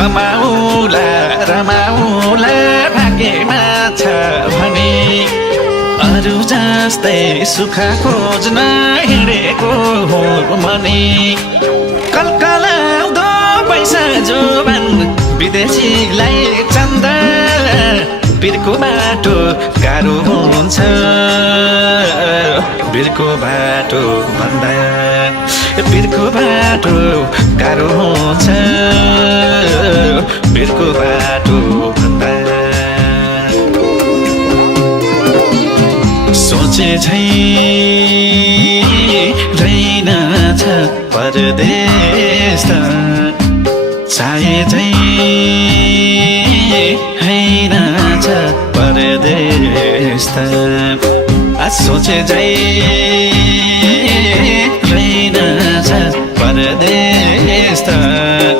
रमाउला रमाउला भाग्यमा छ भने अरू जस्तै सुख खोज्न हिँडेको हो मनी कलकलाउँदो पैसा जोबान विदेशीलाई चन्द बिर्को बाटो गाह्रो हुन्छ बिर्को बाटो भन्दा बिर्को बाटो गाह्रो हुन्छ बिर्को बाटो भन्दा सोचे झै रहेनछ परदेश त चाहे झै हैनछ परदेश त सोचे झै